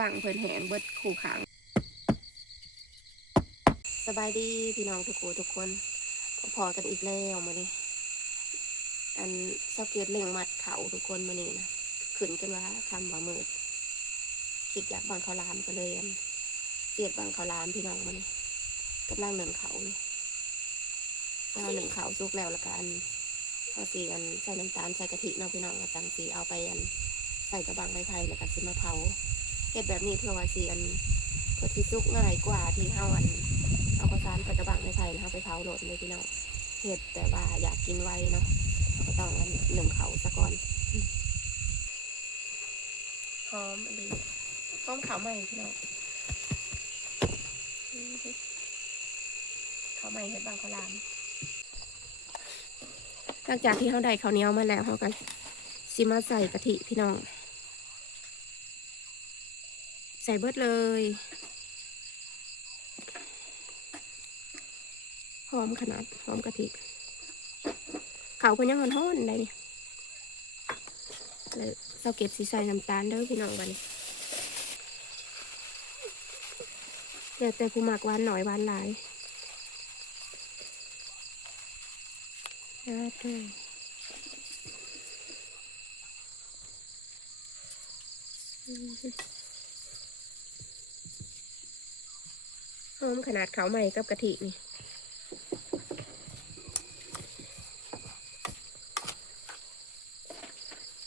บังเพิ่นแหงเบิดขู่ขังสบายดีพี่น้องทุกคนทุกคนพอกันอีกแล้วมาดิอันสเก็ตเล่งมัดเขาทุกคนมานี่นะขึ้นกันว่าคำว่ามืดคิดอยากบังเขาวหลามก็เลยอันเสียดบังเขาวหลามพี่น้องมานี่กำลังหนึ่งเขานี่เอาหนึ่งเขาสุกแล้วละกันเอาสีอันใส่น้ำตาลใส่กะทิเนาะพี่น้องจังสีเอาไปอันใส่กระบังไม้ไผ่แล้วก็สิมาเผา เฮ็ดแบบนี้เพื่อว่าสิอันเพื่อที่สุกง่ายกว่าที่เฮาอันเอาข้าวสารใส่กระบังไม้ไผ่แล้วเฮาไปเผาโหลดเลยพี่น้องเฮ็ดแต่ว่าอยากกินไวเนาะเราก็ต้องอันหนึ่งเขาซะก่อนหอมอันนี้หอมขาวใหม่พี่น้องขาวใหม่เฮ็ดบางข้าวหลามหลังจากที่เฮาได้ข้าวเหนียวมาแล้วเฮากันสิมาใส่กะทิพี่น้องใส่เบิดเลย หอมขนาด หอมกะทิเขาก็ยังหอนๆได้นี่เลยเราเก็บสีใส่น้ำตาลเด้อพี่น้องวันเดี๋ยวแต่ผู้หมักวานหน่อยวานหลายนะเด้ออืม หอมขนาดเขาใหม่กับกะทินี่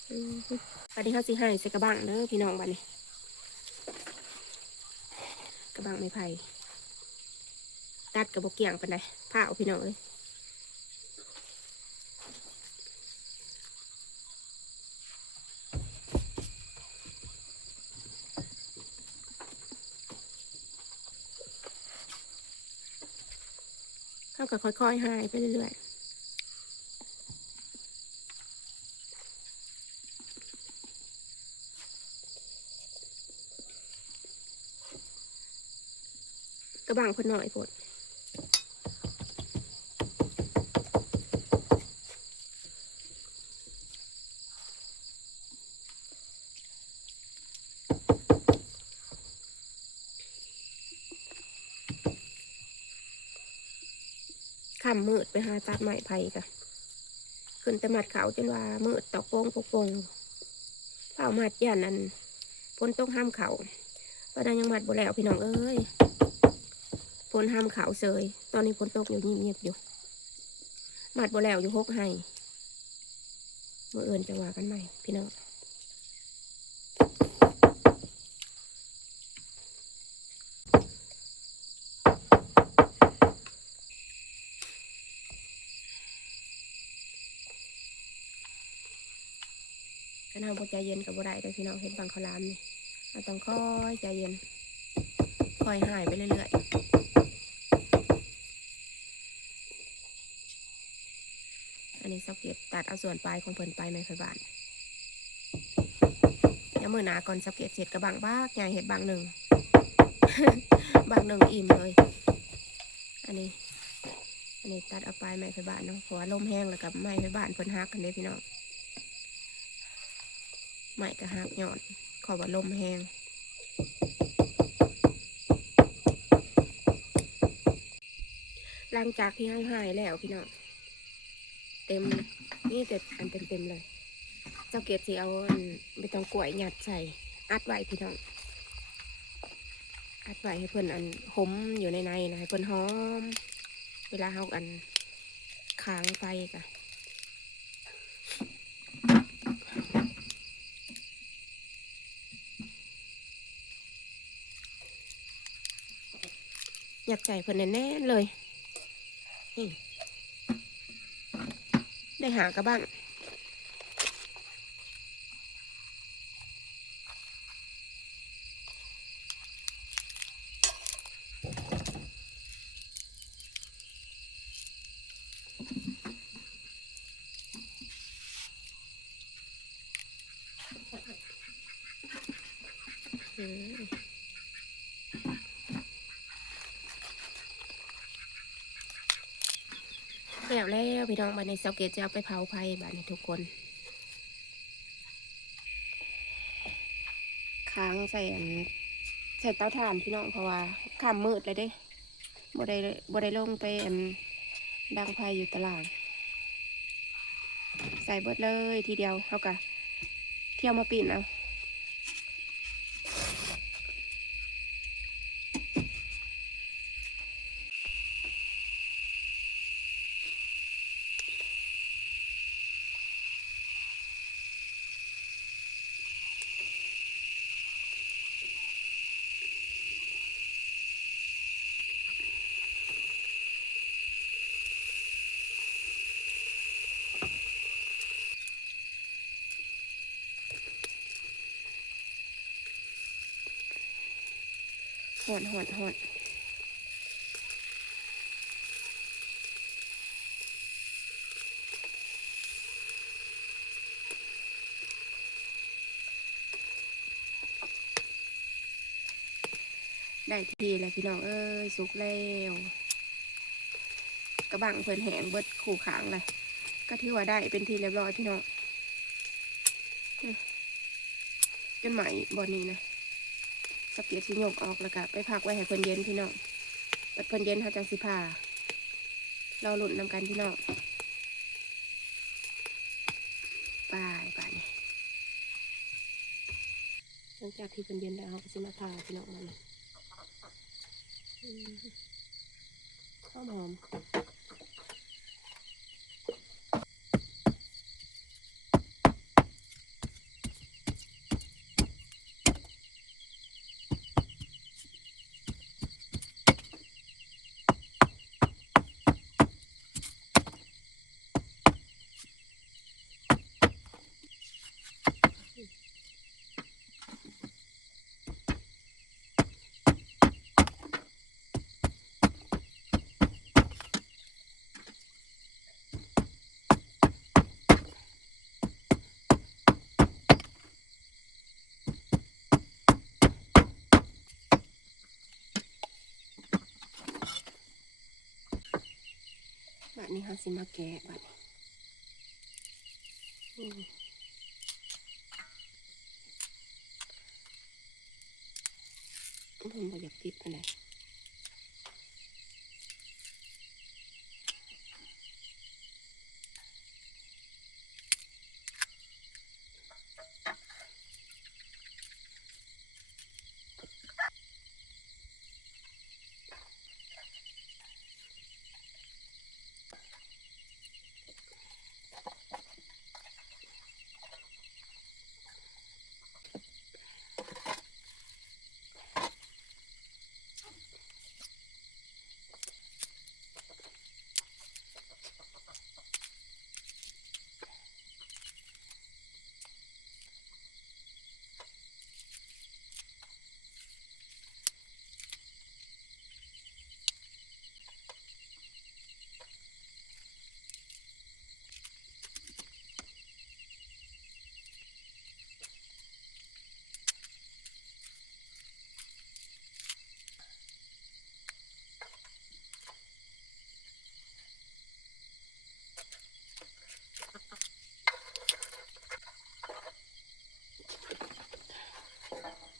อืมอันนี้เขาสิให้ใส่กระบังเด้อพี่น้องบันนี้ กระบังไม่ไผ่ตัดกระบอกเกี่ยงปันไดผ้าเอาพี่น้องเลย เขาก็ค่อยๆหายไปเรื่อยๆกระบังคนหน่อยพด คำมืดไปหาตัดไม้ไผ่กะขึ้นแต่มัดเขาจนว่ามืดตอกโป่งปกโป่งเผามัดย่านนั้นพ้นต้องห้ามเขาปานนั้นยังมัดบ่แล้วพี่น้องเอ้ยฝนห้ามเขาเสยตอนนี้ฝนตกอยู่เงียบๆอยู่มัดบ่แล้วอยู่หกให้เมื่อเอินจะว่ากันใหม่พี่น้อง กันเอาบ่ใจเย็นกับบ่ได้เด้อพี่น้องเห็นบางข้าลามนี่เราต้องค่อยใจเย็นค่อยหายไปเรื่อยๆ อันนี้สักเก็ตตัดเอาส่วนปลายของเพิ่นไปไม่ค่อยบานเดี๋ยวมือหนาก่อนสักเก็ตเสร็จกระบังบ้ากใหญ่เห็ดบางหนึ่งบางหนึ่งอิ่มเลย อันนี้ อันนี้ตัดเอาปลายไม้ไฟบานเนาะเพราะว่าลมแห้งแล้วกับไม้ไฟบานเพิ่นหักกันเด้พี่น้อง ไม้ก็หักหย่อนขอว่าลมแห้งหลังจากที่ห้หายแล้วพี่น้องเต็มนี่แต่อันเต็มเต็มๆเลย เจ้าเกดสิเอาอันไม่ต้องกล้วยหยัดใส่อัดไว้พี่น้องอัดไว้ให้เพื่อนอันหอมอยู่ในในนะให้เพื่อนหอม เวลาเขาอันค้างไฟกะ หยัดใส่เพื่นแน่นๆเลยนี่ได้หากระบ้างอืม แล้วแล้วพี่น้องบันในเสาเกตจะเอาไปเผาไฟบันในทุกคนค้างใส่อันใส่เตาถ่านพี่น้องเพราะว่าข้ามมืดเลยเด้บ่ได้บ่ได้ลงไปอันดังไฟอยู่ตลาด ใส่เบิดเลยทีเดียวเท่ากับเที่ยวมาปีนเอา หอนหอนหอนได้ทีแล้วพี่น้องเอ้ยสุกแล้วกระบังเพิ่นแหงเบิดขู่ขางเลยก็ถือว่าได้เป็นทีเรียบร้อยพี่น้องจนไหมบอนนี้นะ สเก็ตสิโยกออกแล้วก็ไปพักไว้ให้เพิ่นเย็นพี่น้องปัดเพิ่นเย็นเขาจังสิพาเราหลุดนำกันพี่น้องไปไปนี่หลังจากที่เพิ่นเย็นแล้วเขาก็สิมาพาพี่น้องมันข้าวหอม บบนี้เขาสิมาแกะแบบนี้อืมผมบ่อยากติดอะไร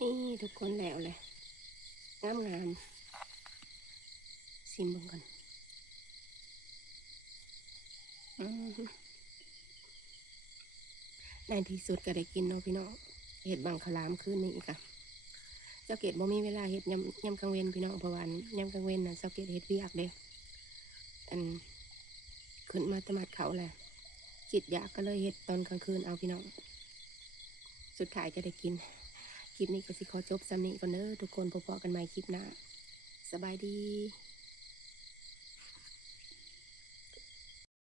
นี่ทุกคนแล้วเลยงามงามซิมบิ่งก่อนในที่สุดก็ได้กินเนาะพี่น้องเห็ดบังขลามคืนนี้อีกอะเจ้าเกดบ่มีเวลาเห็ดยำยำกลางเวนพี่น้องเพราะว่ายำกลางเวนนะเจ้าเกดเห็ดเวียกเด้อันขึ้นมาตมัดเขาแหละจิตยากก็เลยเห็ดตอนกลางคืนเอาพี่น้อง สุดท้ายก็ได้กิน คลิปนี้ก็สิขอจบสำนีก่อนเด้อทุกคนพบกันใหม่คลิปหน้าสบายดี